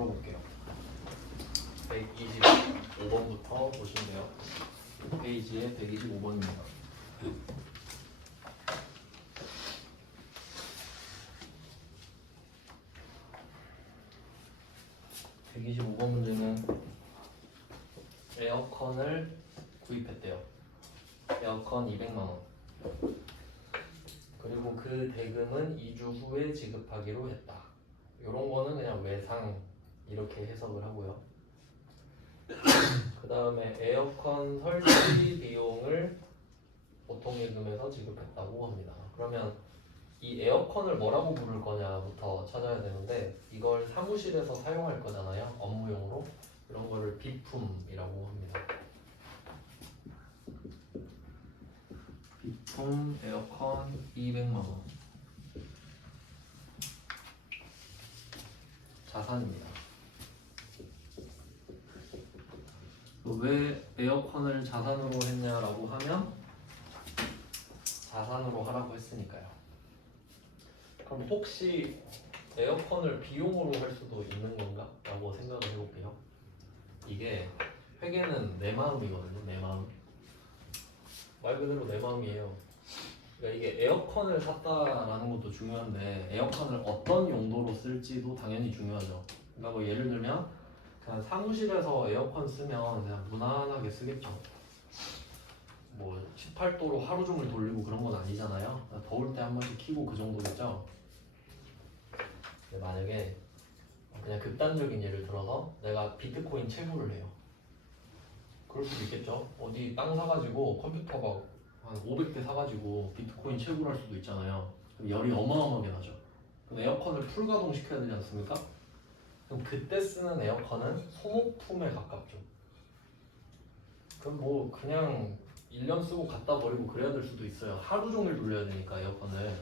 풀어볼게요. 125번부터 보시면 돼요. 페이지에 125번입니다. (125번) 문제는 에어컨을 구입했대요. 에어컨 200만원. 그리고 그 대금은 2주 후에 지급하기로 했다. 이런 거는 그냥 외상 이렇게 해석을 하고요. 그 다음에 에어컨 설치 비용을 보통예금에서 지급했다고 합니다. 그러면 이 에어컨을 뭐라고 부를 거냐부터 찾아야 되는데, 이걸 사무실에서 사용할 거잖아요. 업무용으로. 이런 거를 비품이라고 합니다. 비품 에어컨 200만원. 자산입니다. 왜 에어컨을 자산으로 했냐라고 하면 자산으로 하라고 했으니까요. 그럼 혹시 에어컨을 비용으로 할 수도 있는 건가? 라고 생각을 해볼게요. 이게 회계는 내 마음이거든요. 내 마음. 말 그대로 내 마음이에요. 그러니까 이게 에어컨을 샀다라는 것도 중요한데, 에어컨을 어떤 용도로 쓸지도 당연히 중요하죠. 그러니까 뭐 예를 들면 그냥 사무실에서 에어컨 쓰면 그냥 무난하게 쓰겠죠. 뭐 18도로 하루 종일 돌리고 그런 건 아니잖아요. 더울 때 한 번씩 켜고 그 정도겠죠. 근데 만약에 그냥 극단적인 예를 들어서 내가 비트코인 채굴을 해요. 그럴 수도 있겠죠. 어디 땅 사가지고 컴퓨터 막 한 500대 사가지고 비트코인 채굴할 수도 있잖아요. 그럼 열이 어마어마하게 나죠. 그럼 에어컨을 풀가동 시켜야 되지 않습니까? 그럼 그때 쓰는 에어컨은 소모품에 가깝죠. 그럼 뭐 그냥 1년 쓰고 갖다 버리고 그래야 될 수도 있어요. 하루 종일 돌려야 되니까 에어컨을.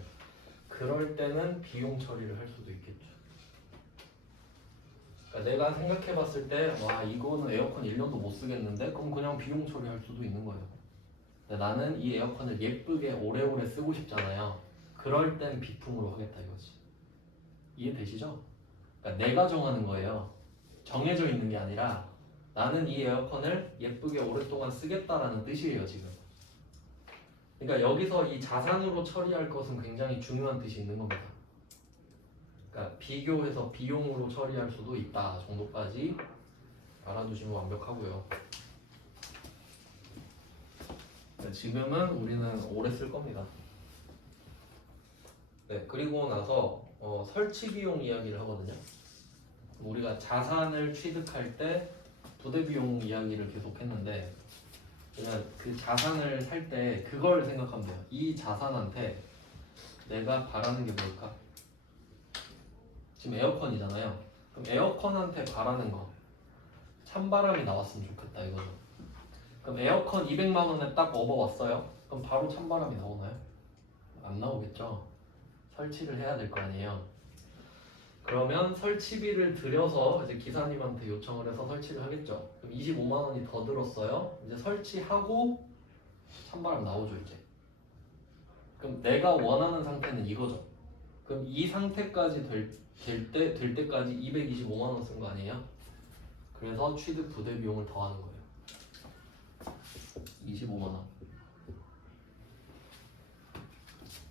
그럴 때는 비용 처리를 할 수도 있겠죠. 그러니까 내가 생각해 봤을 때, 와, 이거는 에어컨 1년도 못 쓰겠는데? 그럼 그냥 비용 처리할 수도 있는 거예요. 근데 나는 이 에어컨을 예쁘게 오래오래 쓰고 싶잖아요. 그럴 땐 비품으로 하겠다 이거지. 이해되시죠? 그러니까 내가 정하는 거예요. 정해져 있는 게 아니라 나는 이 에어컨을 예쁘게 오랫동안 쓰겠다라는 뜻이에요, 지금. 그러니까 여기서 이 자산으로 처리할 것은 굉장히 중요한 뜻이 있는 겁니다. 그러니까 비교해서 비용으로 처리할 수도 있다 정도까지 알아두시면 완벽하고요. 지금은 우리는 오래 쓸 겁니다. 네, 그리고 나서 설치 비용 이야기를 하거든요. 우리가 자산을 취득할 때 부대 비용 이야기를 계속 했는데, 그냥 그 자산을 살 때 그걸 생각하면 돼요. 이 자산한테 내가 바라는 게 뭘까? 지금 에어컨이잖아요. 그럼 에어컨한테 바라는 거, 찬바람이 나왔으면 좋겠다 이거죠. 그럼 에어컨 200만 원에 딱 업어왔어요. 그럼 바로 찬바람이 나오나요? 안 나오겠죠. 설치를 해야 될 거 아니에요. 그러면 설치비를 들여서 이제 기사님한테 요청을 해서 설치를 하겠죠. 그럼 25만 원이 더 들었어요. 이제 설치하고 찬바람 나오죠 이제. 그럼 내가 원하는 상태는 이거죠. 그럼 이 상태까지 될 때까지 225만 원 쓴 거 아니에요? 그래서 취득 부대 비용을 더하는 거예요. 25만 원.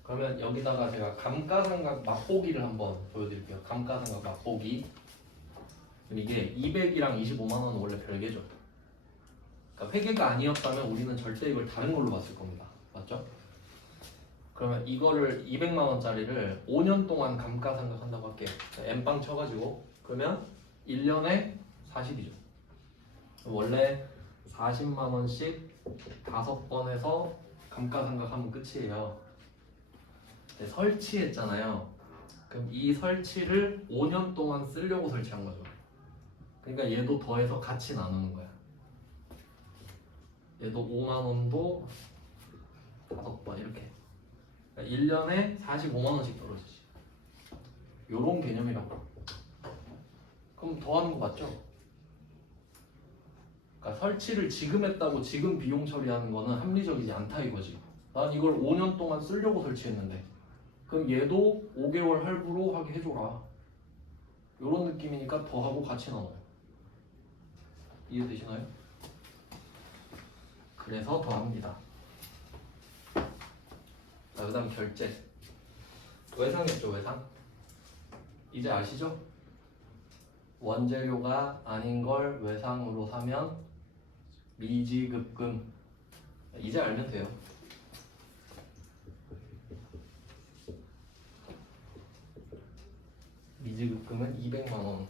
그러면 여기다가 제가 감가상각 맛보기를 한번 보여드릴게요. 감가상각 맛보기. 이게 200이랑 25만 원은 원래 별개죠. 그러니까 회계가 아니었다면 우리는 절대 이걸 다른 걸로 봤을 겁니다. 맞죠? 그러면 이거를 200만 원짜리를 5년 동안 감가상각 한다고 할게요. N빵 쳐가지고. 그러면 1년에 40이죠. 원래 40만 원씩 5번 해서 감가상각하면 끝이에요. 네, 설치했잖아요. 그럼 이 설치를 5년 동안 쓰려고 설치한 거죠. 그러니까 얘도 더해서 같이 나누는 거야. 얘도 5만 원도 5번 이렇게. 그러니까 1년에 45만 원씩 떨어지지. 요런 개념이라고. 그럼 더하는 거 맞죠? 그러니까 설치를 지금 했다고 지금 비용 처리하는 거는 합리적이지 않다 이거지. 난 이걸 5년 동안 쓰려고 설치했는데, 그럼 얘도 5개월 할부로 하게 해줘라. 이런 느낌이니까 더하고 같이 나눠요. 이해되시나요? 그래서 더합니다. 자, 그 다음 결제. 외상했죠, 외상. 이제 아시죠? 원재료가 아닌 걸 외상으로 사면 미지급금. 이제 알면 돼요. 미지급금은 200만 원.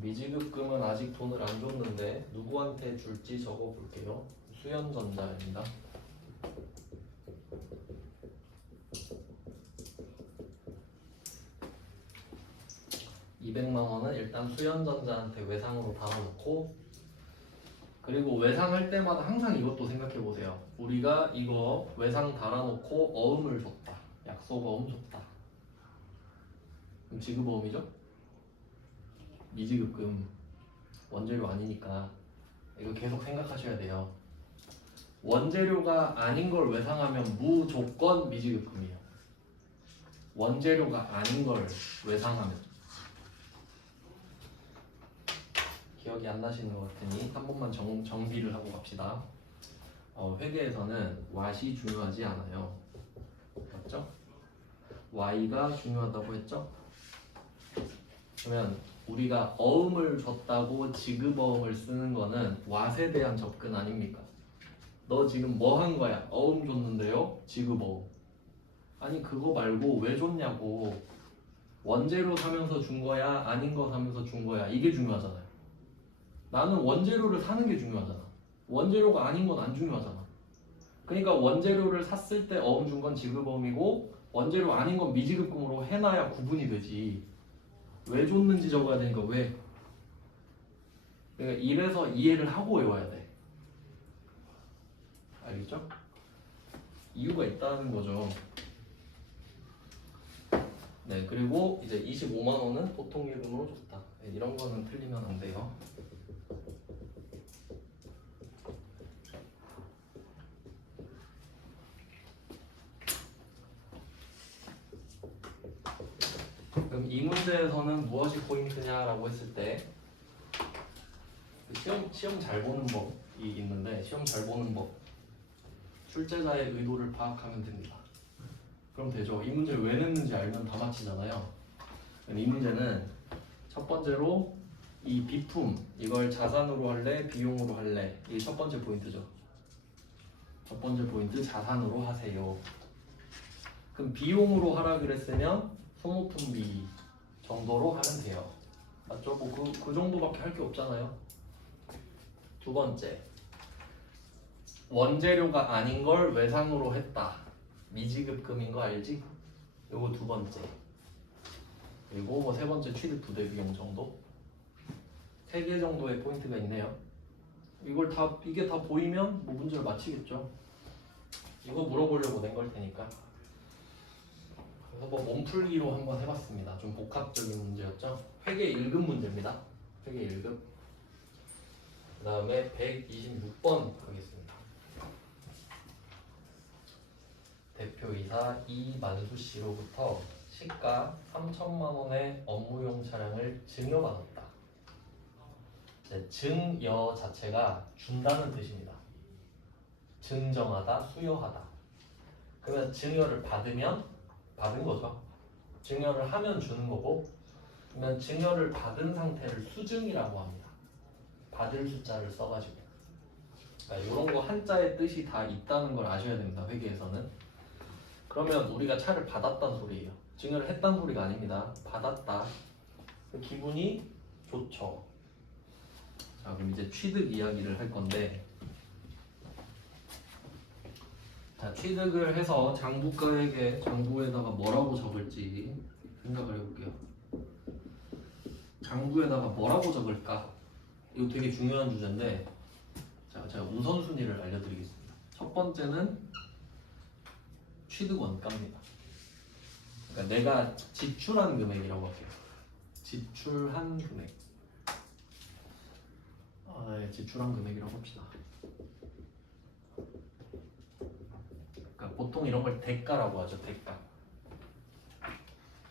미지급금은 아직 돈을 안 줬는데 누구한테 줄지 적어볼게요. 수연전자입니다. 200만 원은 일단 수연전자한테 외상으로 달아놓고, 그리고 외상할 때마다 항상 이것도 생각해 보세요. 우리가 이거 외상 달아놓고 어음을 줬다. 약속 어음 줬다. 그럼 지급어음이죠? 미지급금. 원재료 아니니까 이거 계속 생각하셔야 돼요. 원재료가 아닌 걸 외상하면 무조건 미지급금이에요. 원재료가 아닌 걸 외상하면. 기억이 안 나시는 것 같으니 한 번만 정비를 하고 갑시다. 회계에서는 what이 중요하지 않아요. 맞죠? y가 중요하다고 했죠? 그러면 우리가 어음을 줬다고 지급어음을 쓰는 거는 what에 대한 접근 아닙니까? 너 지금 뭐 한 거야? 어음 줬는데요? 지급어음. 아니 그거 말고 왜 줬냐고. 원재료 사면서 준 거야? 아닌 거 사면서 준 거야? 이게 중요하잖아요. 나는 원재료를 사는 게 중요하잖아. 원재료가 아닌 건 안 중요하잖아. 그러니까 원재료를 샀을 때 어음 준 건 지급어음이고 원재료 아닌 건 미지급금으로 해놔야 구분이 되지. 왜 줬는지 적어야 되니까 왜. 그러니까 이래서 이해를 하고 외워야 돼. 알겠죠? 이유가 있다는 거죠. 네, 그리고 이제 25만 원은 보통예금으로 줬다. 네, 이런 거는 틀리면 안 돼요. 그럼 이 문제에서는 무엇이 포인트냐라고 했을 때 시험 잘 보는 법이 있는데, 시험 잘 보는 법, 출제자의 의도를 파악하면 됩니다. 그럼 되죠. 이 문제를 왜 냈는지 알면 다 맞히잖아요. 이 문제는 첫 번째로 이 비품 이걸 자산으로 할래 비용으로 할래, 이게 첫 번째 포인트죠. 첫 번째 포인트, 자산으로 하세요. 그럼 비용으로 하라 그랬으면 소모품비 정도로 하면 돼요. 맞죠? 뭐 그 정도밖에 할 게 없잖아요. 두 번째, 원재료가 아닌 걸 외상으로 했다. 미지급금인 거 알지? 요거 두 번째. 그리고 뭐 세 번째, 취득 부대 비용 정도. 세 개 정도의 포인트가 있네요. 이게 다 보이면 뭐 문제를 맞히겠죠. 이거 물어보려고 낸 걸 테니까. 그래서 뭐 몸풀기로 한번 해봤습니다. 좀 복합적인 문제였죠. 회계 1급 문제입니다. 회계 1급. 그 다음에 126번 가겠습니다. 대표이사 이만수 씨로부터 시가 3천만 원의 업무용 차량을 증여받았다. 증여 자체가 준다는 뜻입니다. 증정하다, 수여하다. 그러면 증여를 받으면 받은 거죠. 증여를 하면 주는 거고, 그러면 증여를 받은 상태를 수증이라고 합니다. 받을 숫자를 써가지고. 그러니까 이런 거 한자의 뜻이 다 있다는 걸 아셔야 됩니다. 회계에서는. 그러면 우리가 차를 받았다는 소리예요. 증여를 했다는 소리가 아닙니다. 받았다. 기분이 좋죠. 자, 그럼 이제 취득 이야기를 할 건데, 자, 취득을 해서 장부가액에 장부에다가 뭐라고 적을지 생각을 해볼게요. 장부에다가 뭐라고 적을까? 이거 되게 중요한 주제인데, 자, 제가 우선순위를 알려드리겠습니다. 첫 번째는 취득 원가입니다. 그러니까 내가 지출한 금액이라고 할게요. 지출한 금액. 네, 지출한 금액이라고 합시다. 보통 이런 걸 대가라고 하죠. 대가.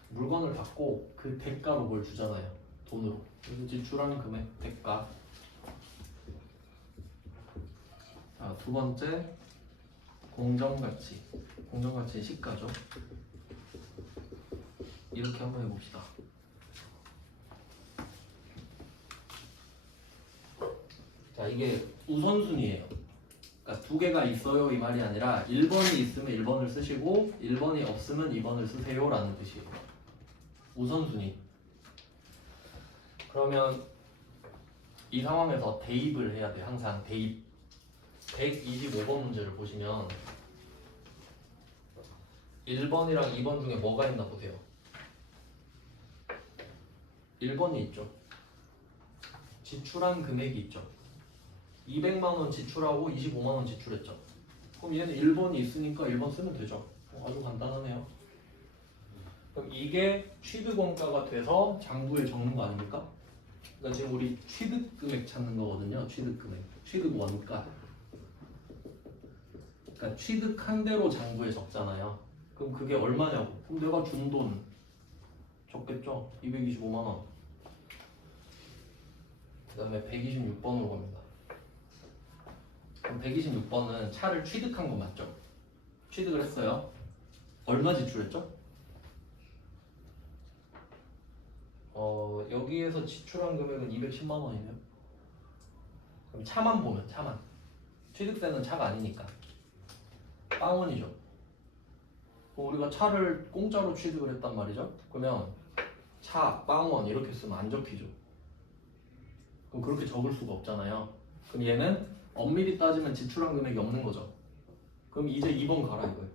물건을 받고 그 대가로 뭘 주잖아요. 돈으로. 그래서 지출하는 금액 대가. 자, 두 번째 공정가치. 공정가치의 시가죠. 이렇게 한번 해봅시다. 자, 이게 우선순위예요. 그러니까 두 개가 있어요 이 말이 아니라 1번이 있으면 1번을 쓰시고 1번이 없으면 2번을 쓰세요 라는 뜻이에요. 우선순위. 그러면 이 상황에서 대입을 해야 돼. 항상 대입. 125번 문제를 보시면 1번이랑 2번 중에 뭐가 있나 보세요. 1번이 있죠. 지출한 금액이 있죠. 200만원 지출하고 25만원 지출했죠. 그럼 얘는 1번이 있으니까 1번 쓰면 되죠. 아주 간단하네요. 그럼 이게 취득원가가 돼서 장부에 적는 거 아닙니까? 그러니까 지금 우리 취득금액 찾는 거거든요. 취득금액, 취득원가. 그러니까 취득한 대로 장부에 적잖아요. 그럼 그게 얼마냐고. 그럼 내가 준 돈 적겠죠? 225만원. 그 다음에 126번으로 갑니다. 그럼 126번은 차를 취득한 거 맞죠? 취득을 했어요. 얼마 지출했죠? 여기에서 지출한 금액은 210만원이네요. 그럼 차만 보면 차만. 취득세는 차가 아니니까. 빵원이죠. 그럼 우리가 차를 공짜로 취득을 했단 말이죠. 그러면 차, 빵원 이렇게 쓰면 안 적히죠. 그럼 그렇게 적을 수가 없잖아요. 그럼 얘는 엄밀히 따지면 지출한 금액이 없는 거죠. 그럼 이제 2번 가라 이거예요.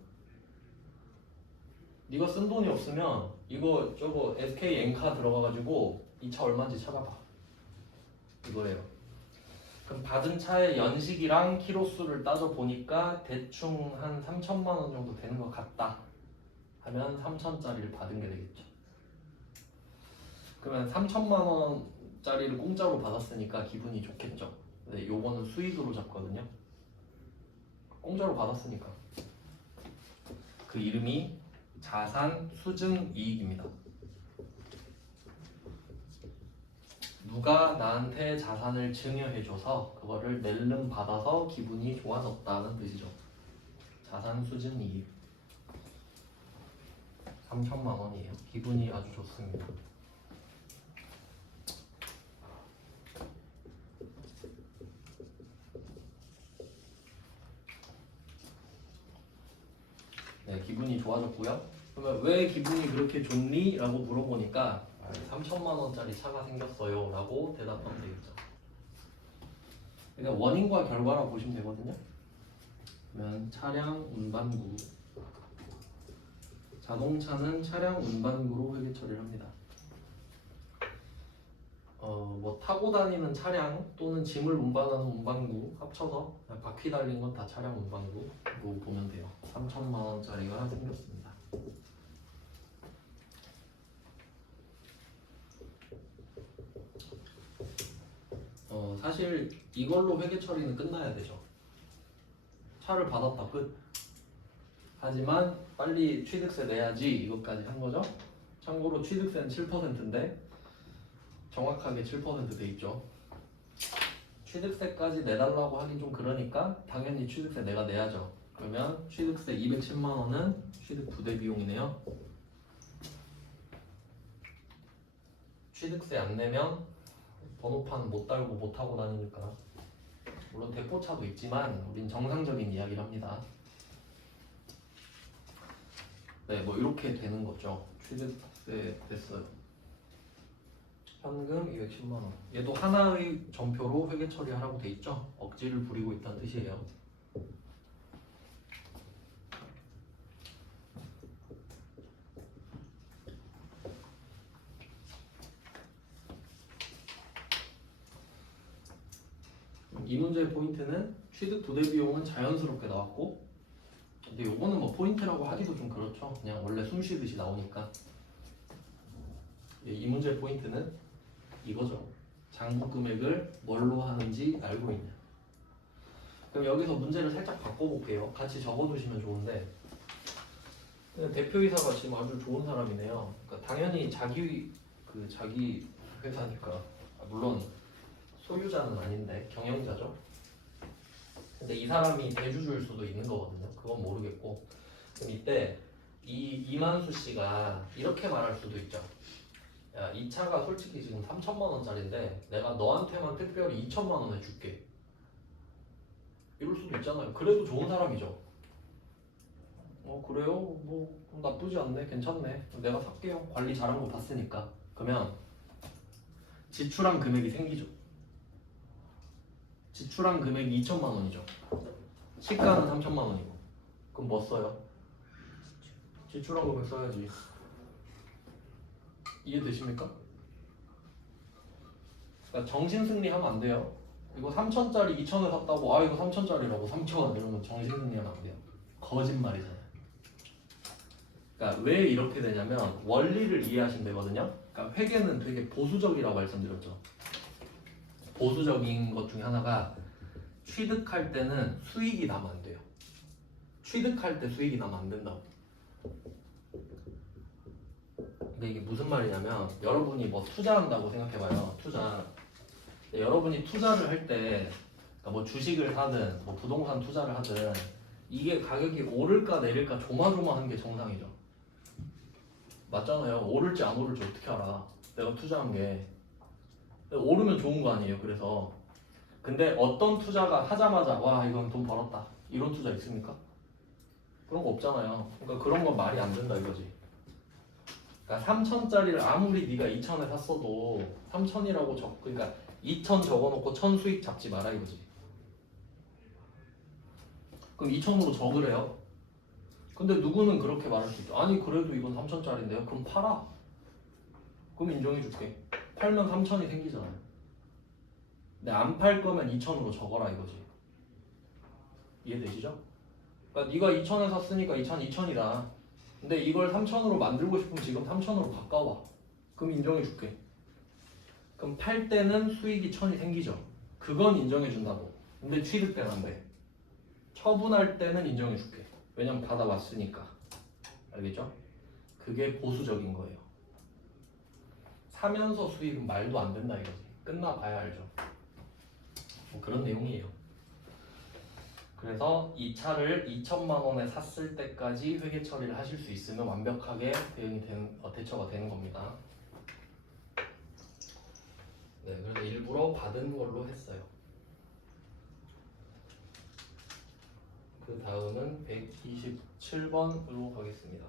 네가 쓴 돈이 없으면 이거 저거 SK 엔카 들어가가지고 이 차 얼마인지 찾아봐. 이거예요. 그럼 받은 차의 연식이랑 키로수를 따져보니까 대충 한 3천만 원 정도 되는 것 같다 하면 3천짜리를 받은 게 되겠죠. 그러면 3천만 원짜리를 공짜로 받았으니까 기분이 좋겠죠. 근데 요거는 수익으로 잡거든요. 공짜로 받았으니까. 그 이름이 자산 수증 이익입니다. 누가 나한테 자산을 증여해줘서 그거를 낼름 받아서 기분이 좋아졌다는 뜻이죠. 자산 수증 이익 3천만 원이에요. 기분이 아주 좋습니다. 네, 기분이 좋아졌고요. 그러면 왜 기분이 그렇게 좋니? 라고 물어보니까 3천만 원짜리 차가 생겼어요 라고 대답하면 되겠죠. 그러니까 원인과 결과라고 보시면 되거든요. 그러면 차량 운반구. 자동차는 차량 운반구로 회계 처리를 합니다. 뭐 타고 다니는 차량 또는 짐을 운반하는 운반구 합쳐서 바퀴 달린 건 다 차량 운반구로 보면 돼요. 3천만 원짜리가 생겼습니다. 사실 이걸로 회계 처리는 끝나야 되죠. 차를 받았다 끝. 하지만 빨리 취득세 내야지 이것까지 한 거죠. 참고로 취득세는 7%인데 정확하게 7% 돼 있죠. 취득세까지 내달라고 하긴 좀 그러니까 당연히 취득세 내가 내야죠. 그러면 취득세 210만 원은 취득 부대 비용이네요. 취득세 안 내면 번호판 못 달고 못 타고 다니니까. 물론 대포차도 있지만 우린 정상적인 이야기를 합니다. 네, 뭐 이렇게 되는 거죠. 취득세 됐어요. 현금 210만 원. 얘도 하나의 전표로 회계 처리하라고 돼 있죠. 억지를 부리고 있다는 뜻이에요. 이 문제의 포인트는 취득 부대 비용은 자연스럽게 나왔고, 근데 요거는 뭐 포인트라고 하기도 좀 그렇죠. 그냥 원래 숨 쉬듯이 나오니까. 이 문제의 포인트는 이거죠. 장부 금액을 뭘로 하는지 알고 있냐. 그럼 여기서 문제를 살짝 바꿔볼게요. 같이 적어두시면 좋은데 대표이사가 지금 아주 좋은 사람이네요. 그러니까 당연히 자기 회사니까 물론 소유자는 아닌데 경영자죠. 근데 이 사람이 대주주일 수도 있는 거거든요. 그건 모르겠고. 그럼 이때 이만수 씨가 이렇게 말할 수도 있죠. 야, 이 차가 솔직히 지금 3천만 원짜리인데 내가 너한테만 특별히 2천만 원에 줄게. 이럴 수도 있잖아요. 그래도 좋은 사람이죠. 그래요? 뭐 나쁘지 않네. 괜찮네. 내가 살게요. 관리 잘한 거 봤으니까. 그러면 지출한 금액이 생기죠. 지출한 금액이 2천만 원이죠. 시가는 3천만 원이고. 그럼 뭐 써요? 지출한 금액 써야지. 이해되십니까? 그러니까 정신승리 하면 안 돼요. 이거 3천짜리 2천에 샀다고 이거 3천짜리라고 3천 이러면 정신승리 하면 안 돼요. 거짓말이잖아요. 그러니까 왜 이렇게 되냐면 원리를 이해하시면 되거든요. 그러니까 회계는 되게 보수적이라고 말씀드렸죠. 보수적인 것 중에 하나가 취득할 때는 수익이 나면 안 돼요. 취득할 때 수익이 나면 안 된다고. 근데 이게 무슨 말이냐면 여러분이 뭐 투자한다고 생각해봐요. 투자. 여러분이 투자를 할 때 뭐 주식을 사든 뭐 부동산 투자를 하든 이게 가격이 오를까 내릴까 조마조마한 게 정상이죠. 맞잖아요. 오를지 안 오를지 어떻게 알아? 내가 투자한 게 오르면 좋은 거 아니에요. 그래서 근데 어떤 투자가 하자마자 와 이건 돈 벌었다 이런 투자 있습니까? 그런 거 없잖아요. 그러니까 그런 건 말이 안 된다 이거지. 그러니까 3천짜리를 아무리 네가 2천에 샀어도 3천이라고 그러니까 2천 적어놓고 1천 수익 잡지 마라 이거지. 그럼 2천으로 적으래요. 근데 누구는 그렇게 말할 수 있죠. 아니 그래도 이건 3천짜리인데요. 그럼 팔아. 그럼 인정해줄게. 팔면 3천이 생기잖아요. 근데 안 팔 거면 2천으로 적어라 이거지. 이해되시죠? 그러니까 네가 2천에 샀으니까 2천이다. 근데 이걸 3천으로 만들고 싶으면 지금 3천으로 바꿔와. 그럼 인정해줄게. 그럼 팔 때는 수익이 1천이 생기죠. 그건 인정해준다고. 근데 취득 때는 안 돼. 처분할 때는 인정해줄게. 왜냐면 받아왔으니까. 알겠죠? 그게 보수적인 거예요. 사면서 수익은 말도 안 된다 이거지. 끝나봐야 알죠. 뭐 그런 내용이에요. 그래서 이 차를 2천만 원에 샀을 때까지 회계 처리를 하실 수 있으면 완벽하게 대처가 되는 겁니다. 네, 그래서 일부러 받은 걸로 했어요. 그 다음은 127번으로 가겠습니다.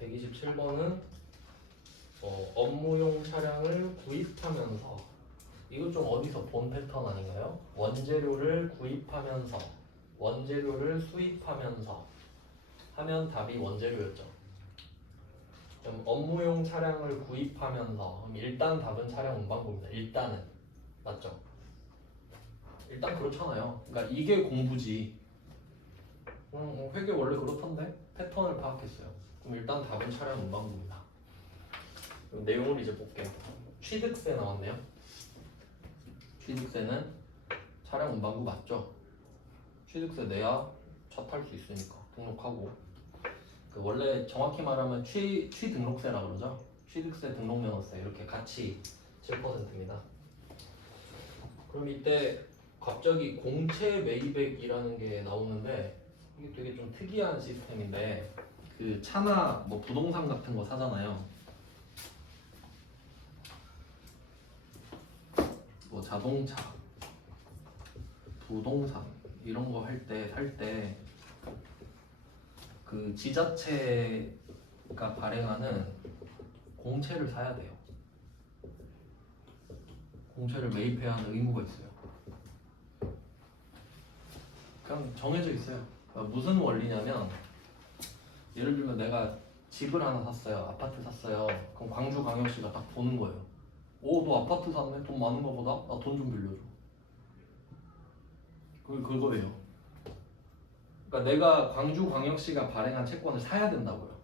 127번은 업무용 차량을 구입하면서 이거 좀 어디서 본 패턴 아닌가요? 원재료를 구입하면서 원재료를 수입하면서 하면 답이 원재료였죠. 그럼 업무용 차량을 구입하면서 그럼 일단 답은 차량 운반부입니다. 일단은 맞죠? 일단 그렇잖아요. 그러니까 이게 공부지. 회계 원래 그렇던데 패턴을 파악했어요. 그럼 일단 답은 차량 운반부입니다. 그럼 내용을 이제 볼게요. 취득세 나왔네요. 취득세는 차량 운반부 맞죠? 취득세 내야 차 탈 수 있으니까 등록하고. 그 원래 정확히 말하면 취등록세라 그러죠. 취득세, 등록면허세 이렇게 같이 7%입니다. 그럼 이때 갑자기 공채 매입액이라는 게 나오는데 이게 되게 좀 특이한 시스템인데 그 차나 뭐 부동산 같은 거 사잖아요. 뭐 자동차, 부동산 이런 거 할 때 살 때 그 지자체가 발행하는 공채를 사야 돼요. 공채를 매입해야 하는 의무가 있어요. 그냥 정해져 있어요. 그러니까 무슨 원리냐면 예를 들면 내가 집을 하나 샀어요. 아파트 샀어요. 그럼 광주광역시가 딱 보는 거예요. 오, 너 아파트 샀네? 돈 많은 거 보다? 나 돈 좀 빌려줘. 그거예요. 그러니까 내가 광주광역시가 발행한 채권을 사야 된다고요.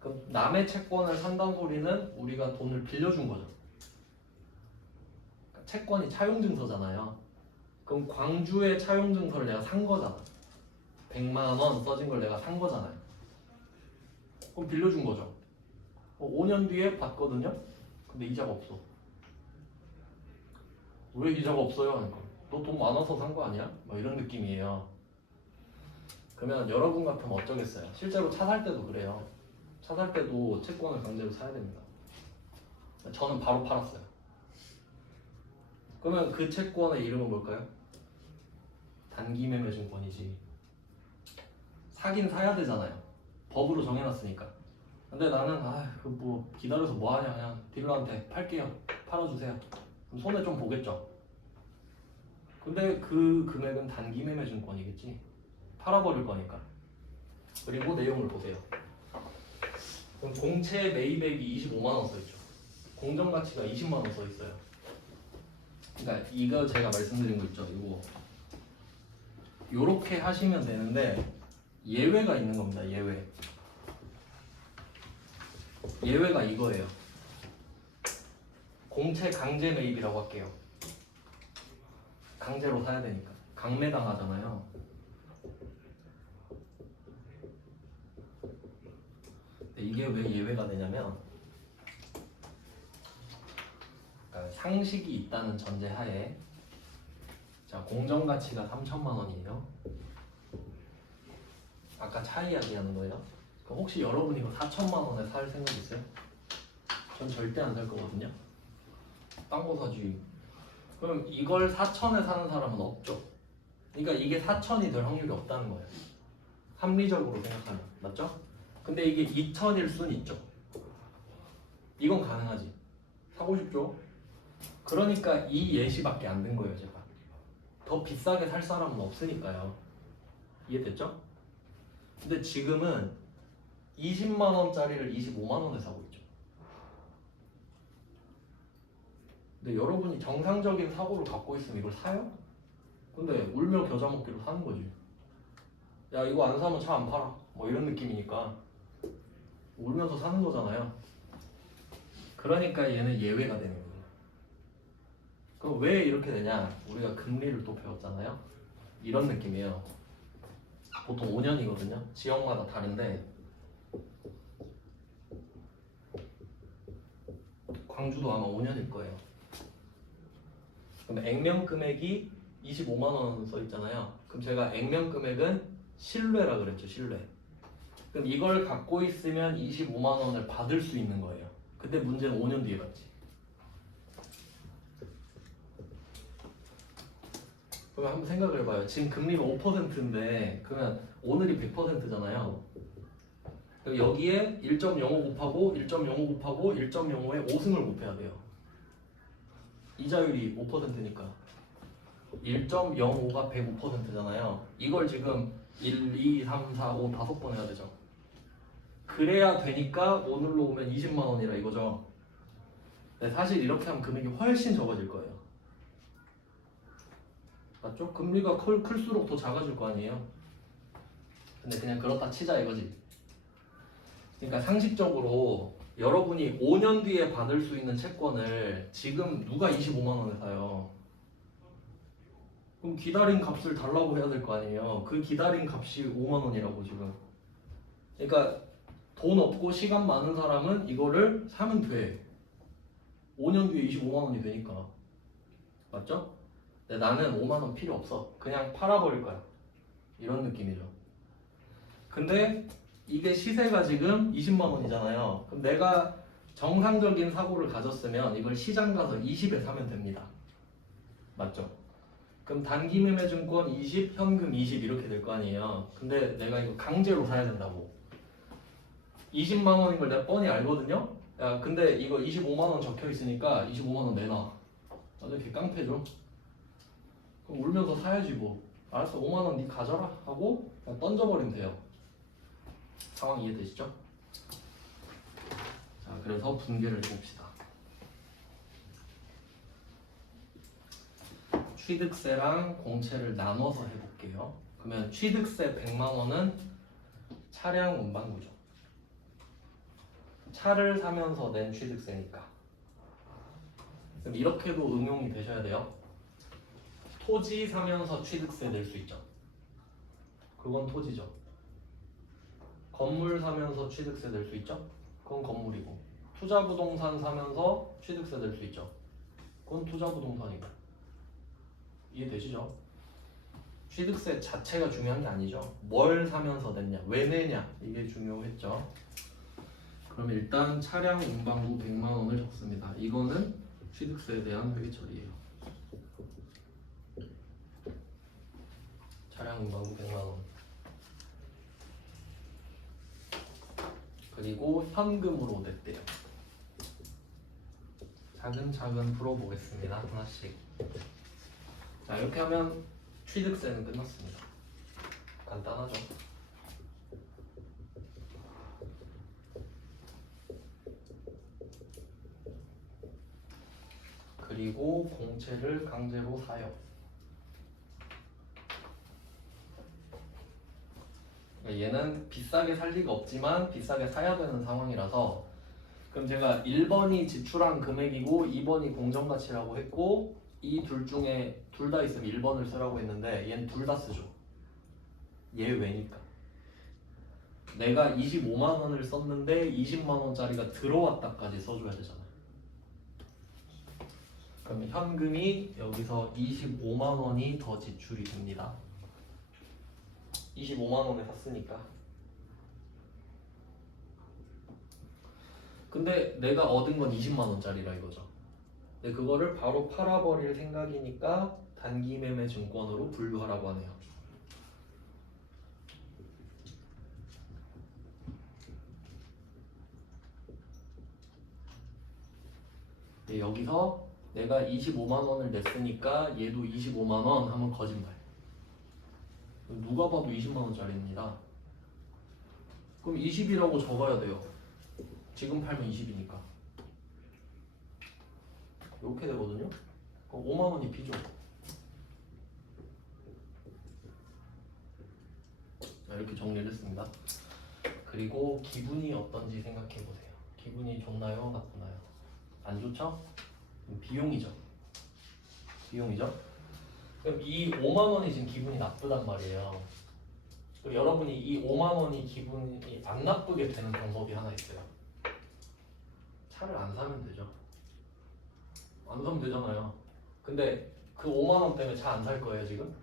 그럼 남의 채권을 산다는 소리는 우리가 돈을 빌려준 거죠. 그러니까 채권이 차용증서잖아요. 그럼 광주의 차용증서를 내가 산 거잖아. 100만 원 써진 걸 내가 산 거잖아요. 그럼 빌려준 거죠. 5년 뒤에 받거든요. 근데 이자가 없어. 왜 이자가 없어요? 그러니까 너 돈 많아서 산 거 아니야? 뭐 이런 느낌이에요. 그러면 여러분 같으면 어쩌겠어요? 실제로 차 살 때도 그래요. 차 살 때도 채권을 강제로 사야 됩니다. 저는 바로 팔았어요. 그러면 그 채권의 이름은 뭘까요? 단기 매매 증권이지. 사긴 사야 되잖아요. 법으로 정해놨으니까. 근데 나는 뭐 기다려서 뭐하냐, 그냥 딜러한테 팔게요, 팔아주세요. 그럼 손해 좀 보겠죠. 근데 그 금액은 단기 매매 증권이겠지. 팔아버릴 거니까. 그리고 내용을 보세요. 그럼 공채 매입액이 25만 원 써있죠. 공정 가치가 20만 원 써있어요. 그러니까 이거 제가 말씀드린 거 있죠. 이거 요렇게 하시면 되는데 예외가 있는 겁니다. 예외가 이거예요. 공채 강제 매입이라고 할게요. 강제로 사야 되니까. 강매당하잖아요. 이게 왜 예외가 되냐면, 그러니까 상식이 있다는 전제하에, 자, 공정가치가 3천만 원이에요. 아까 차 이야기하는 거예요. 그럼 혹시 여러분 이거 4천만 원에 살 생각 있어요? 전 절대 안 살 거거든요. 딴 거 사지. 그럼 이걸 4천에 사는 사람은 없죠. 그러니까 이게 4천이 될 확률이 없다는 거예요. 합리적으로 생각하면. 맞죠? 근데 이게 2천일 순 있죠. 이건 가능하지. 사고 싶죠? 그러니까 이 예시밖에 안 된 거예요, 제가. 더 비싸게 살 사람은 없으니까요. 이해됐죠? 근데 지금은 20만 원짜리를 25만 원에 사고 있죠. 근데 여러분이 정상적인 사고를 갖고 있으면 이걸 사요? 근데 울며 겨자 먹기로 사는 거지. 야, 이거 안 사면 차 안 팔아. 뭐 이런 느낌이니까 울면서 사는 거잖아요. 그러니까 얘는 예외가 되는 거예요. 그럼 왜 이렇게 되냐? 우리가 금리를 또 배웠잖아요. 이런 느낌이에요. 보통 5년이거든요. 지역마다 다른데 광주도 아마 5년일 거예요. 그럼 액면 금액이 25만 원 써 있잖아요. 그럼 제가 액면 금액은 신뢰라 그랬죠. 신뢰. 그럼 이걸 갖고 있으면 25만 원을 받을 수 있는 거예요. 근데 문제는 5년 뒤에 받지. 그러면 한번 생각을 해봐요. 지금 금리가 5%인데 그러면 오늘이 100%잖아요. 그럼 여기에 1.05 곱하고 1.05 곱하고 1.05에 5승을 곱해야 돼요. 이자율이 5%니까 1.05가 105%잖아요. 이걸 지금 1, 2, 3, 4, 5 5번 해야 되죠. 그래야 되니까 오늘로 오면 20만 원이라 이거죠. 근데 사실 이렇게 하면 금액이 훨씬 적어질 거예요. 맞죠? 금리가 클수록 더 작아질 거 아니에요. 근데 그냥 그렇다 치자 이거지. 그러니까 상식적으로 여러분이 5년 뒤에 받을 수 있는 채권을 지금 누가 25만 원에 사요? 그럼 기다린 값을 달라고 해야 될 거 아니에요. 그 기다린 값이 5만 원이라고 지금. 그러니까 돈 없고 시간 많은 사람은 이거를 사면 돼. 5년 뒤에 25만 원이 되니까. 맞죠? 근데 나는 5만 원 필요 없어. 그냥 팔아버릴 거야. 이런 느낌이죠. 근데 이게 시세가 지금 20만 원이잖아요. 그럼 내가 정상적인 사고를 가졌으면 이걸 시장 가서 20에 사면 됩니다. 맞죠? 그럼 단기 매매 증권 20, 현금 20 이렇게 될 거 아니에요. 근데 내가 이거 강제로 사야 된다고. 20만 원인 걸 내가 뻔히 알거든요. 야, 근데 이거 25만 원 적혀 있으니까 25만 원 내놔. 완전 개 깡패죠. 그럼 울면서 사야지 뭐. 알았어, 5만 원 니 가져라 하고 그냥 던져버리면 돼요. 상황 이해되시죠? 자, 그래서 분개를 해봅시다. 취득세랑 공채를 나눠서 해볼게요. 그러면 취득세 100만 원은 차량 운반구죠. 차를 사면서 낸 취득세니까. 그럼 이렇게도 응용이 되셔야 돼요. 토지 사면서 취득세 낼 수 있죠. 그건 토지죠. 건물 사면서 취득세 낼 수 있죠? 그건 건물이고. 투자 부동산 사면서 취득세 낼 수 있죠? 그건 투자 부동산이고. 이해되시죠? 취득세 자체가 중요한 게 아니죠. 뭘 사면서 냈냐, 왜 내냐, 이게 중요했죠. 그럼 일단 차량 운반부 100만 원을 적습니다. 이거는 취득세에 대한 회계 처리예요. 차량 운반부 100만 원. 그리고 현금으로 냈대요. 차근차근 풀어보겠습니다. 하나씩. 자, 이렇게 하면 취득세는 끝났습니다. 간단하죠? 그리고 공채를 강제로 사요. 얘는 비싸게 살 리가 없지만 비싸게 사야 되는 상황이라서, 그럼 제가 1번이 지출한 금액이고 2번이 공정가치라고 했고, 이 둘 중에 둘 다 있으면 1번을 쓰라고 했는데 얘는 둘 다 쓰죠. 얘 왜니까? 내가 25만 원을 썼는데 20만 원짜리가 들어왔다까지 써줘야 되잖아요. 그럼 현금이 여기서 25만 원이 더 지출이 됩니다. 25만 원에 샀으니까. 근데 내가 얻은 건 20만 원짜리라 이거죠. 근데 그거를 바로 팔아버릴 생각이니까 단기 매매 증권으로 분류하라고 하네요. 네, 여기서 내가 25만 원을 냈으니까 얘도 25만 원 하면 거짓말. 누가 봐도 20만 원짜리입니다. 그럼 20이라고 적어야 돼요. 지금 팔면 20이니까. 이렇게 되거든요. 그럼 5만 원이 비죠. 자, 이렇게 정리를 했습니다. 그리고 기분이 어떤지 생각해 보세요. 기분이 좋나요? 나쁘나요? 안 좋죠? 비용이죠. 비용이죠? 그럼 이 5만 원이 지금 기분이 나쁘단 말이에요. 그럼 여러분이 이 5만 원이 기분이 안 나쁘게 되는 방법이 하나 있어요. 차를 안 사면 되죠. 안 사면 되잖아요. 근데 그 5만 원 때문에 차 안 살 거예요 지금?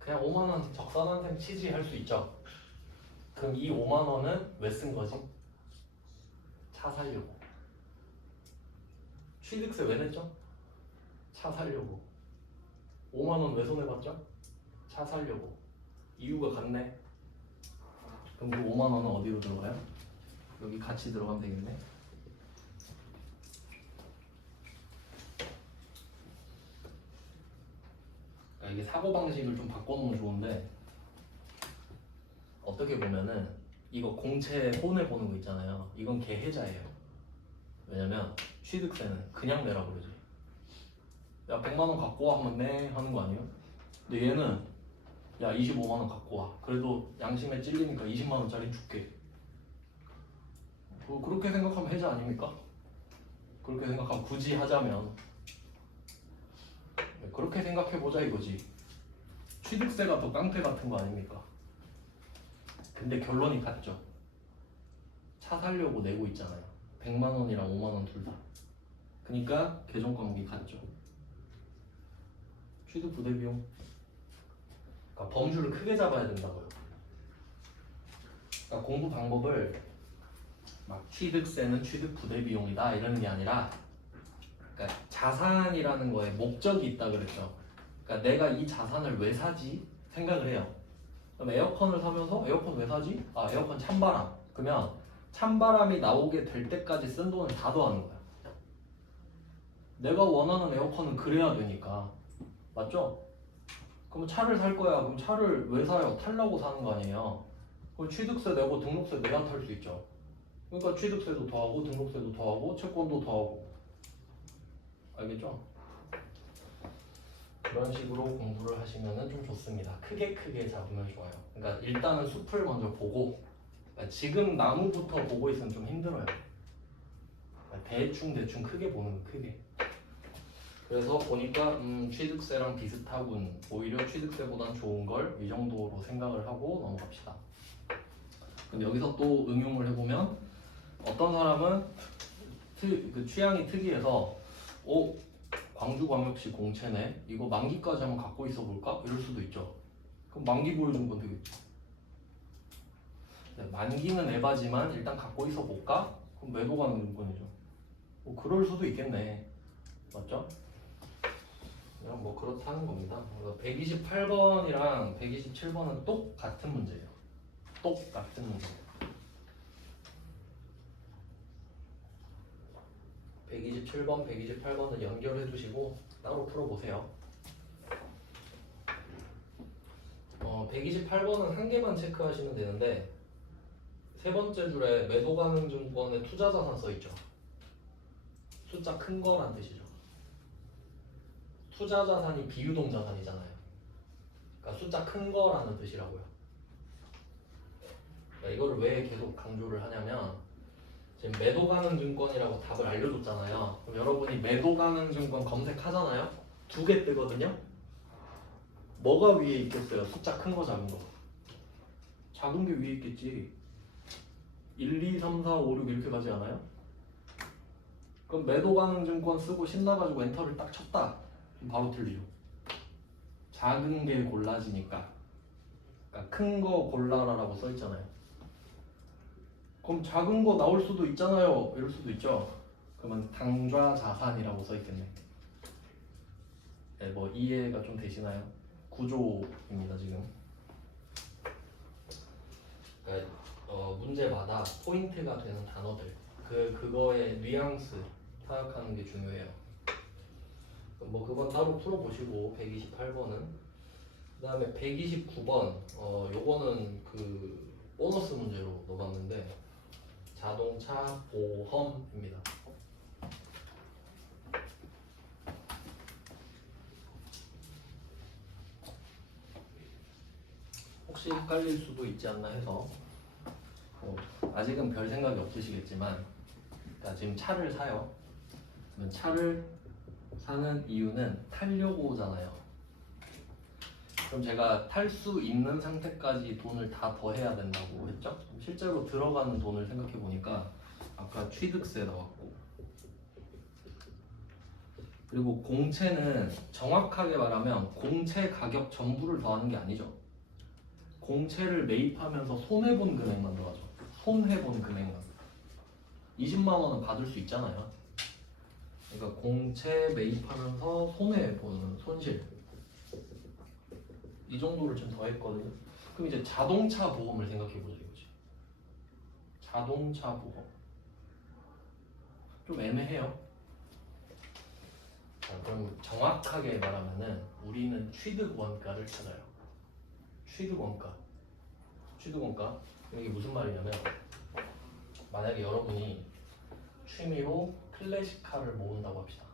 그냥 5만 원 적산한 셈 치지 할 수 있죠. 그럼 이 5만 원은 왜 쓴 거지? 차 살려고. 취득세 왜 냈죠? 차 살려고. 5만 원 왜 손해봤죠? 차 살려고. 이유가 같네. 그럼 그 5만 원은 어디로 들어가요? 여기 같이 들어가면 되겠네. 이게 사고방식을 좀 바꿔놓으면 좋은데, 어떻게 보면은 이거 공채 혼을 보는 거 있잖아요. 이건 개해자예요. 왜냐면 취득세는 그냥 내라고 그러지. 야 100만 원 갖고 와 하면 네 하는 거 아니에요? 근데 얘는 야 25만 원 갖고 와. 그래도 양심에 찔리니까 20만 원짜리 줄게. 그렇게 생각하면 해자 아닙니까? 그렇게 생각하면 굳이 하자면 그렇게 생각해보자 이거지. 취득세가 더 깡패 같은 거 아닙니까? 근데 결론이 같죠. 차 살려고 내고 있잖아요. 100만 원이랑 5만 원 둘 다. 그러니까 계정 과목이 같죠. 취득 부대 비용. 그러니까 범주를 크게 잡아야 된다고요. 그러니까 공부 방법을 막 취득세는 취득 부대 비용이다 이러는 게 아니라, 그러니까 자산이라는 거에 목적이 있다 그랬죠. 그러니까 내가 이 자산을 왜 사지 생각을 해요. 그럼 에어컨을 사면서 에어컨 왜 사지? 아 에어컨 찬바람. 그러면 찬바람이 나오게 될 때까지 쓴 돈을 다 더하는 거야. 내가 원하는 에어컨은 그래야 되니까. 맞죠? 그럼 차를 살 거야. 그럼 차를 왜 사요? 타려고 사는 거 아니에요. 그럼 취득세 내고 등록세 내야 탈 수 있죠. 그러니까 취득세도 더하고 등록세도 더하고 채권도 더하고. 알겠죠? 그런 식으로 공부를 하시면 좀 좋습니다. 크게 잡으면 좋아요. 그러니까 일단은 숲을 먼저 보고, 그러니까 지금 나무부터 보고 있으면 좀 힘들어요. 그러니까 대충 크게 보는 거, 크게. 그래서 보니까 취득세랑 비슷하군. 오히려 취득세보단 좋은 걸 이 정도로 생각을 하고 넘어갑시다. 그럼 여기서 또 응용을 해보면 어떤 사람은 그 취향이 특이해서 광주광역시 공채네. 이거 만기까지 한번 갖고 있어 볼까? 이럴 수도 있죠. 그럼 만기 보여준 건 되겠죠. 네, 만기는 에바지만 일단 갖고 있어 볼까? 그럼 매도 가는 증권이죠. 그럴 수도 있겠네. 맞죠? 그냥 뭐 그렇다는 겁니다. 128번이랑 127번은 똑같은 문제예요. 똑같은 문제. 127번, 128번은 연결해 두시고 따로 풀어보세요. 128번은 한 개만 체크하시면 되는데 세 번째 줄에 매도 가능 증권에 투자 자산 써 있죠. 숫자 큰 거란 뜻이죠. 투자 자산이 비유동 자산이잖아요. 그러니까 숫자 큰 거라는 뜻이라고요. 그러니까 이거를 왜 계속 강조를 하냐면 지금 매도 가능 증권이라고 답을 알려줬잖아요. 그럼 여러분이 매도 가능 증권 검색하잖아요. 두 개 뜨거든요. 뭐가 위에 있겠어요? 숫자 큰 거, 작은 거. 작은 게 위에 있겠지. 1, 2, 3, 4, 5, 6 이렇게 가지 않아요? 그럼 매도 가능 증권 쓰고 신나가지고 엔터를 딱 쳤다. 그럼 바로 틀리죠. 작은 게 골라지니까. 그러니까 큰 거 골라라라고 써있잖아요. 그럼 작은 거 나올 수도 있잖아요. 이럴 수도 있죠. 그러면 당좌 자산이라고 써있겠네. 네, 뭐 이해가 좀 되시나요? 구조입니다 지금. 그러니까 문제마다 포인트가 되는 단어들 그거의 뉘앙스 파악하는 게 중요해요. 뭐 그건 따로 풀어보시고 128번은 그 다음에 129번 요거는 그 보너스 문제로 넣어봤는데 자동차 보험입니다. 혹시 헷갈릴 수도 있지 않나 해서 아직은 별 생각이 없으시겠지만 그러니까 지금 차를 사요. 그러면 차를 사는 이유는 타려고잖아요. 그럼 제가 탈 수 있는 상태까지 돈을 다 더해야 된다고 했죠? 실제로 들어가는 돈을 생각해 보니까 아까 취득세 나왔고 그리고 공채는 정확하게 말하면 공채 가격 전부를 더하는 게 아니죠. 공채를 매입하면서 손해본 금액만 더하죠. 손해본 금액만. 20만 원은 받을 수 있잖아요. 그러니까 공채 매입하면서 손해보는 손실 이 정도를 좀 더했거든요. 그럼 이제 자동차 보험을 생각해보죠. 이거지. 자동차 보험 좀 애매해요. 자, 그럼 정확하게 말하면은 우리는 취득 원가를 찾아요. 취득 원가. 취득 원가. 이게 무슨 말이냐면 만약에 여러분이 취미로 클래식카를 모은다고 합시다.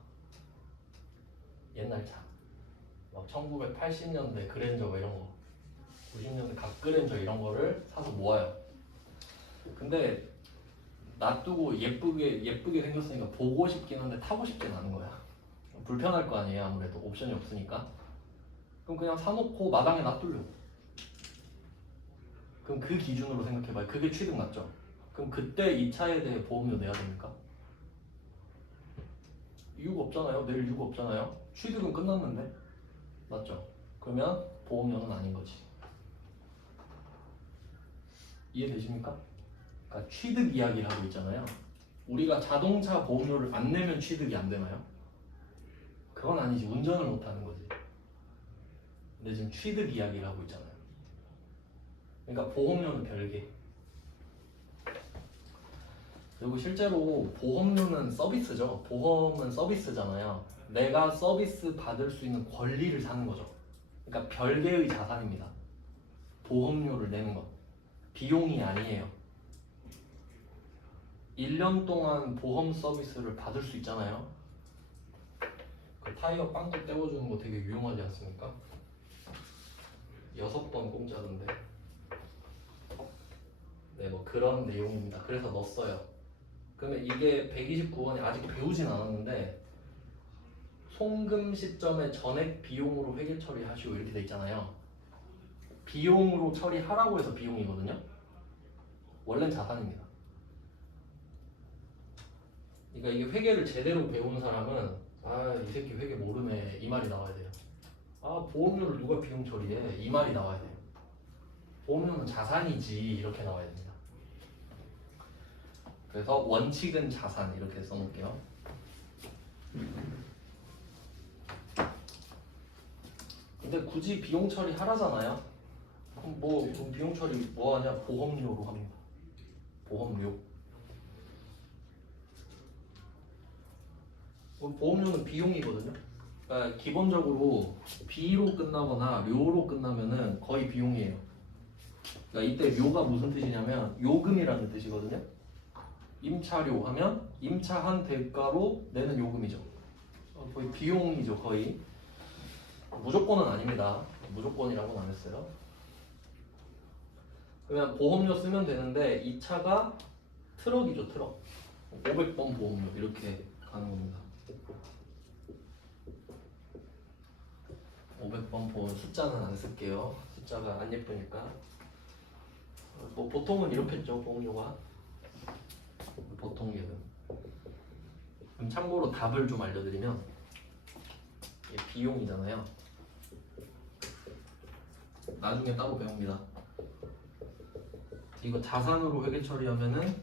옛날 차. 막 1980년대 그랜저 뭐 이런 거 90년대 갓그랜저 이런 거를 사서 모아요. 근데 놔두고 예쁘게 생겼으니까 보고 싶긴 한데 타고 싶진 않은 거야. 불편할 거 아니에요. 아무래도 옵션이 없으니까. 그럼 그냥 사놓고 마당에 놔둘려. 그럼 그 기준으로 생각해봐요. 그게 취득 맞죠? 그럼 그때 이 차에 대해 보험료 내야 됩니까? 이유가 없잖아요. 낼 이유가 없잖아요. 취득은 끝났는데 맞죠? 그러면 보험료는 아닌 거지. 이해되십니까? 그러니까 취득 이야기를 하고 있잖아요. 우리가 자동차 보험료를 안 내면 취득이 안 되나요? 그건 아니지. 운전을 못 하는 거지. 근데 지금 취득 이야기를 하고 있잖아요. 그러니까 보험료는 별개. 그리고 실제로 보험료는 서비스죠. 보험은 서비스잖아요. 내가 서비스 받을 수 있는 권리를 사는 거죠. 그러니까 별개의 자산입니다. 보험료를 내는 것. 비용이 아니에요. 1년 동안 보험 서비스를 받을 수 있잖아요. 그 타이어 빵꾸 떼어주는 거 되게 유용하지 않습니까? 6번 공짜던데. 네, 뭐 그런 내용입니다. 그래서 넣었어요. 그러면 이게 129번이 아직 배우진 않았는데 송금 시점에 전액 비용으로 회계 처리하시오 이렇게 돼 있잖아요. 비용으로 처리하라고 해서 비용이거든요. 원래는 자산입니다. 그러니까 이게 회계를 제대로 배우는 사람은 아, 이 새끼 회계 모르네 이 말이 나와야 돼요. 아, 보험료를 누가 비용 처리해 이 말이 나와야 돼요. 보험료는 자산이지 이렇게 나와야 됩니다. 그래서 원칙은 자산 이렇게 써놓을게요. 근데 굳이 비용 처리 하라잖아요. 그럼 비용 처리 뭐 하냐? 보험료로 합니다. 보험료. 그럼 보험료는 비용이거든요. 그러니까 기본적으로 비로 끝나거나 료로 끝나면은 거의 비용이에요. 그러니까 이때 료가 무슨 뜻이냐면 요금이라는 뜻이거든요. 임차료 하면 임차한 대가로 내는 요금이죠. 거의 비용이죠, 거의. 무조건은 아닙니다. 무조건이라고는 안 했어요. 그러면 보험료 쓰면 되는데 이 차가 트럭이죠, 트럭. 500번 보험료 이렇게 가는 겁니다. 500번 보험 숫자는 안 쓸게요. 숫자가 안 예쁘니까. 뭐 보통은 이렇겠죠, 보험료가. 보통 예금. 그럼 참고로 답을 좀 알려드리면 이게 비용이잖아요. 나중에 따로 배웁니다. 이거 자산으로 회계 처리하면은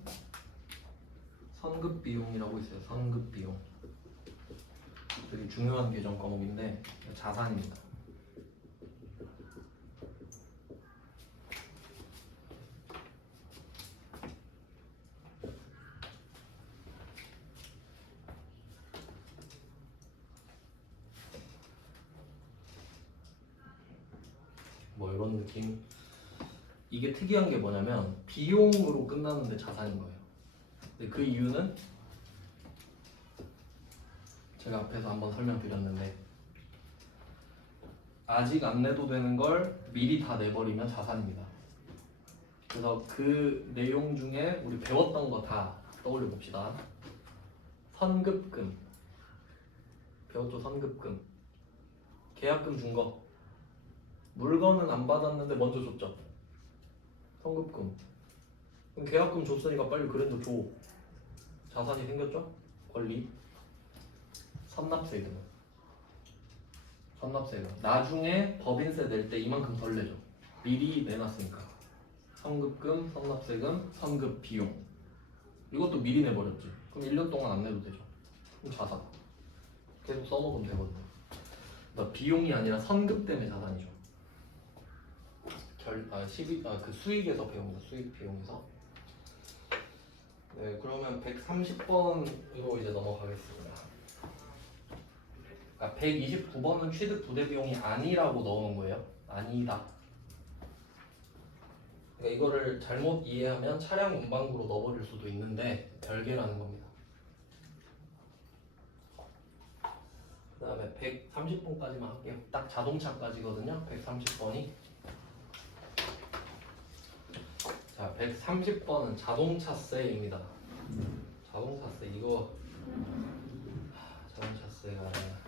선급 비용이라고 있어요. 선급 비용. 되게 중요한 계정 과목인데 자산입니다. 뭐 이런 느낌. 이게 특이한 게 뭐냐면 비용으로 끝나는데 자산인 거예요. 근데 그 이유는 제가 앞에서 한번 설명드렸는데 아직 안 내도 되는 걸 미리 다 내버리면 자산입니다. 그래서 그 내용 중에 우리 배웠던 거 다 떠올려 봅시다. 선급금 배웠죠? 선급금. 계약금 준 거. 물건은 안 받았는데 먼저 줬죠. 선급금. 그럼 계약금 줬으니까 빨리 그랜저 줘. 자산이 생겼죠? 권리. 선납세금. 선납세금. 나중에 법인세 낼 때 이만큼 덜 내죠. 미리 내놨으니까. 선급금, 선납세금, 선급 비용. 이것도 미리 내버렸지. 그럼 1년 동안 안 내도 되죠. 그럼 자산. 계속 써먹으면 되거든요. 그러니까 비용이 아니라 선급 때문에 자산이죠. 그 수익에서 배웁니다. 수익 비용에서. 네, 그러면 130번으로 이제 넘어가겠습니다. 그러니까 129번은 취득 부대 비용이 아니라고 넣어놓은 거예요. 아니다. 그러니까 이거를 잘못 이해하면 차량 운반구로 넣어버릴 수도 있는데 별개라는 겁니다. 그 다음에 130번까지만 할게요. 딱 자동차까지거든요. 130번이. 자, 130번은 자동차세입니다. 자동차세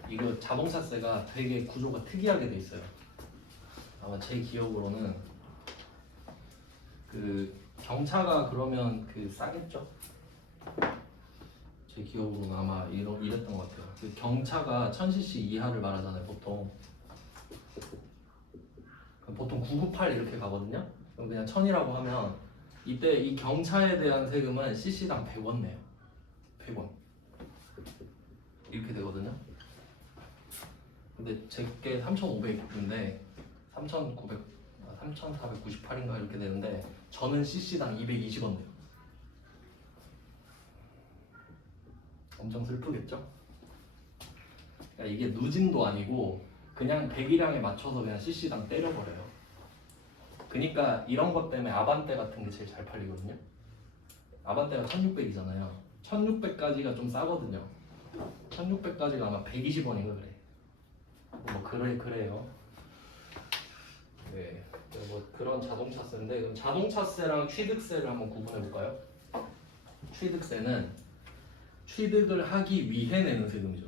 이거 자동차세가 되게 구조가 특이하게 돼 있어요. 아마 제 기억으로는 그 경차가 그러면 그 싸겠죠? 제 기억으로는 아마 이랬던 것 같아요. 그 경차가 1000cc 이하를 말하잖아요, 보통. 보통 998 이렇게 가거든요. 그럼 그냥 1000이라고 하면 이때 이 경차에 대한 세금은 cc당 100원 내요. 100원. 이렇게 되거든요. 근데 제게 3,500인데 3,498인가 이렇게 되는데 저는 cc당 220원 내요. 엄청 슬프겠죠? 그러니까 이게 누진도 아니고 그냥 배기량에 맞춰서 그냥 cc당 때려버려요. 그러니까 이런 것 때문에 아반떼 같은 게 제일 잘 팔리거든요. 아반떼가 1600이잖아요. 1600까지가 좀 싸거든요. 1600까지가 아마 120원인가 그래. 뭐 그래요. 네, 뭐 그런 자동차세인데 그럼 자동차세랑 취득세를 한번 구분해 볼까요? 취득세는 취득을 하기 위해 내는 세금이죠.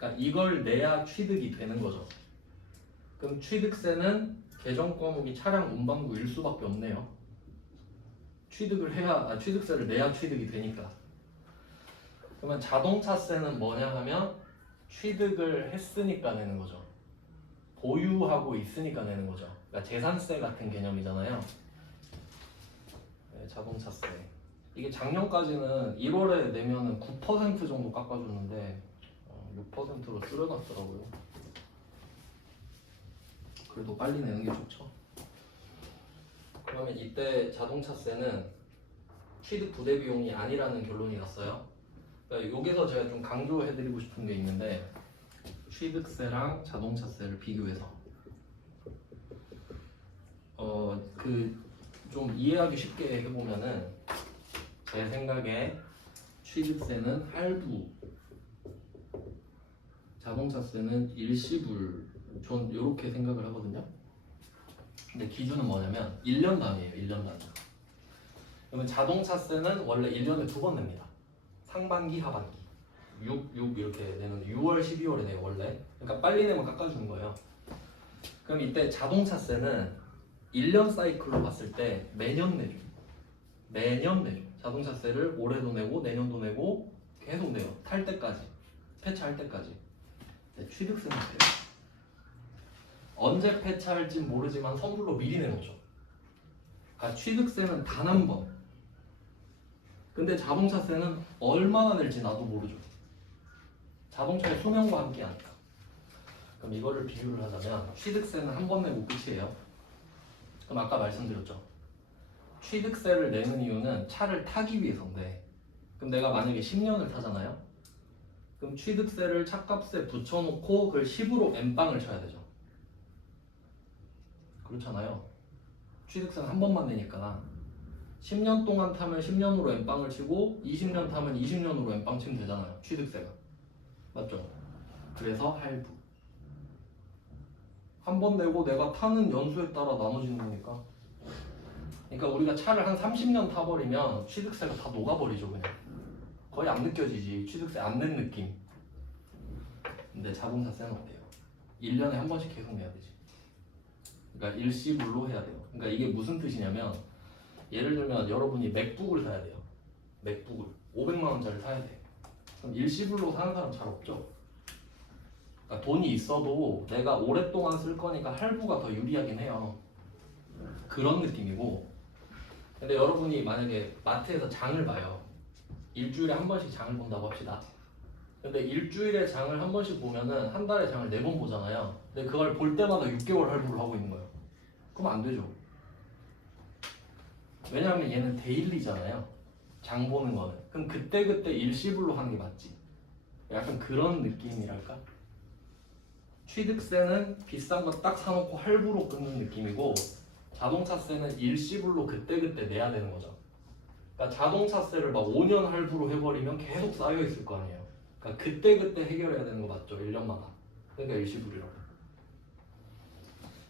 그러니까 이걸 내야 취득이 되는 거죠. 그럼 취득세는 계정 과목이 차량 운반부일 수밖에 없네요. 취득세를 내야 취득이 되니까. 그러면 자동차세는 뭐냐 하면 취득을 했으니까 내는 거죠. 보유하고 있으니까 내는 거죠. 그러니까 재산세 같은 개념이잖아요. 네, 자동차세. 이게 작년까지는 1월에 내면은 9% 정도 깎아줬는데 6%로 줄여놨더라고요. 그래도 빨리 내는 게 좋죠. 그러면 이때 자동차세는 취득 부대 비용이 아니라는 결론이 났어요. 그러니까 여기서 제가 좀 강조해드리고 싶은 게 있는데 취득세랑 자동차세를 비교해서 좀 이해하기 쉽게 해보면은 제 생각에 취득세는 할부, 자동차세는 일시불. 전 이렇게 생각을 하거든요. 근데 기준은 뭐냐면 1년 단위예요. 1년 단위. 그러면 자동차세는 원래 1년에 2번 냅니다. 상반기, 하반기. 6 이렇게 내면 6월, 12월에 내요 원래. 그러니까 빨리 내면 깎아주는 거예요. 그럼 이때 자동차세는 1년 사이클로 봤을 때 매년 내죠. 매년 내죠. 자동차세를 올해도 내고 내년도 내고 계속 내요. 탈 때까지. 폐차할 때까지. 취득세는 돼요. 언제 폐차할지 모르지만 선불로 미리 내놓죠. 그러니까 취득세는 단 한 번. 근데 자동차세는 얼마나 낼지 나도 모르죠. 자동차의 수명과 함께 하니까. 그럼 이거를 비유를 하자면 취득세는 한 번 내고 끝이에요. 그럼 아까 말씀드렸죠. 취득세를 내는 이유는 차를 타기 위해서인데 그럼 내가 만약에 10년을 타잖아요. 그럼 취득세를 차값에 붙여놓고 그걸 10으로 N빵을 쳐야 되죠. 그렇잖아요. 취득세는 한 번만 내니까 10년 동안 타면 10년으로 N빵을 치고 20년 타면 20년으로 N빵 치면 되잖아요. 취득세가. 맞죠? 그래서 할부. 한 번 내고 내가 타는 연수에 따라 나눠지는 거니까. 그러니까 우리가 차를 한 30년 타버리면 취득세가 다 녹아버리죠. 그냥 거의 안 느껴지지. 취득세 안 낸 느낌. 근데 자동차세는 어때요? 1년에 한 번씩 계속 내야 되지. 그러니까 일시불로 해야 돼요. 그러니까 이게 무슨 뜻이냐면 예를 들면 여러분이 맥북을 사야 돼요. 맥북을 500만 원짜리 사야 돼. 그럼 일시불로 사는 사람 잘 없죠. 그러니까 돈이 있어도 내가 오랫동안 쓸 거니까 할부가 더 유리하긴 해요. 그런 느낌이고. 근데 여러분이 만약에 마트에서 장을 봐요. 일주일에 한 번씩 장을 본다고 합시다. 근데 일주일에 장을 한 번씩 보면은 한 달에 장을 4번 보잖아요. 근데 그걸 볼 때마다 6개월 할부를 하고 있는 거예요. 그럼 안 되죠. 왜냐하면 얘는 데일리잖아요. 장 보는 거는. 그럼 그때그때 일시불로 하는 게 맞지. 약간 그런 느낌이랄까? 취득세는 비싼 거 딱 사놓고 할부로 끊는 느낌이고 자동차세는 일시불로 그때그때 내야 되는 거죠. 그러니까 자동차세를 막 5년 할부로 해버리면 계속 쌓여있을 거 아니에요. 그러니까 그때그때 해결해야 되는 거 맞죠? 1년마다. 그러니까 일시불이라고.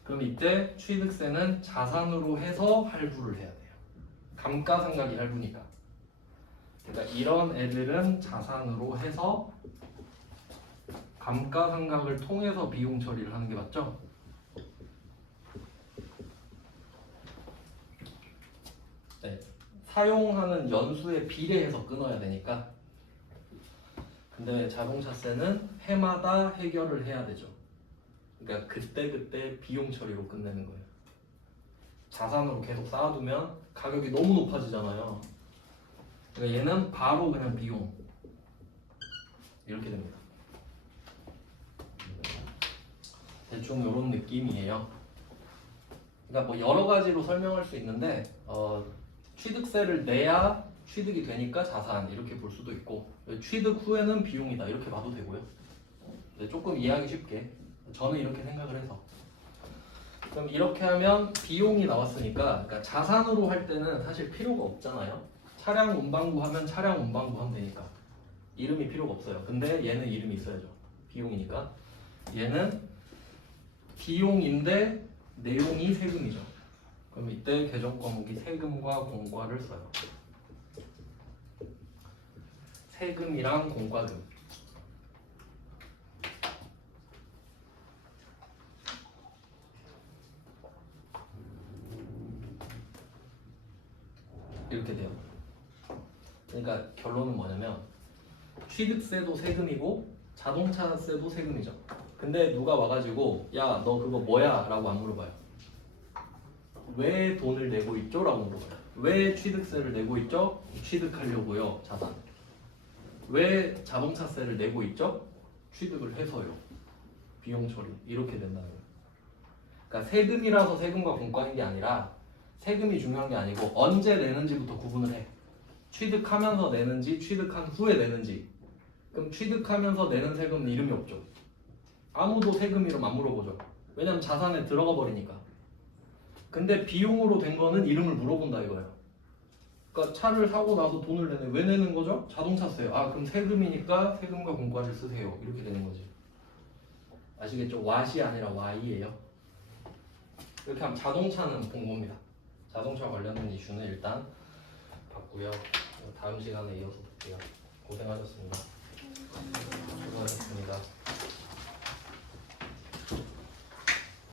그럼 이때 취득세는 자산으로 해서 할부를 해야 돼요. 감가상각이 할부니까. 그러니까 이런 애들은 자산으로 해서 감가상각을 통해서 비용 처리를 하는 게 맞죠? 네. 사용하는 연수에 비례해서 끊어야 되니까. 근데 자동차세는 해마다 해결을 해야 되죠. 그러니까 그때그때 비용 처리로 끝내는 거예요. 자산으로 계속 쌓아두면 가격이 너무 높아지잖아요. 그러니까 얘는 바로 그냥 비용 이렇게 됩니다. 대충 이런 느낌이에요. 그러니까 뭐 여러 가지로 설명할 수 있는데 취득세를 내야 취득이 되니까 자산 이렇게 볼 수도 있고 취득 후에는 비용이다 이렇게 봐도 되고요. 조금 이해하기 쉽게 저는 이렇게 생각을 해서 그럼 이렇게 하면 비용이 나왔으니까 그러니까 자산으로 할 때는 사실 필요가 없잖아요. 차량 운반구 하면 차량 운반구 하면 되니까 이름이 필요가 없어요. 근데 얘는 이름이 있어야죠. 비용이니까 얘는 비용인데 내용이 세금이죠. 그럼 이때 계정 과목이 세금과 공과를 써요. 세금이랑 공과금. 이렇게 돼요. 그러니까 결론은 뭐냐면 취득세도 세금이고 자동차세도 세금이죠. 근데 누가 와가지고 야 너 그거 뭐야? 라고 안 물어봐요. 왜 돈을 내고 있죠? 라고 물어봐요. 왜 취득세를 내고 있죠? 취득하려고요. 자산. 왜 자동차세를 내고 있죠? 취득을 해서요. 비용 처리. 이렇게 된다는 거예요. 그러니까 세금이라서 세금과 공과인 게 아니라 세금이 중요한 게 아니고 언제 내는지부터 구분을 해. 취득하면서 내는지 취득한 후에 내는지. 그럼 취득하면서 내는 세금은 이름이 없죠. 아무도 세금 이름 안 물어보죠. 왜냐면 자산에 들어가 버리니까. 근데 비용으로 된 거는 이름을 물어본다 이거예요. 그러니까 차를 사고 나서 돈을 내네. 왜 내는 거죠? 자동차세요. 아 그럼 세금이니까 세금과 공과를 쓰세요. 이렇게 되는 거지. 아시겠죠? 왓이 아니라 Y예요. 이렇게 하면 자동차는 본 겁니다. 자동차 관련된 이슈는 일단 봤고요. 다음 시간에 이어서 볼게요. 고생하셨습니다.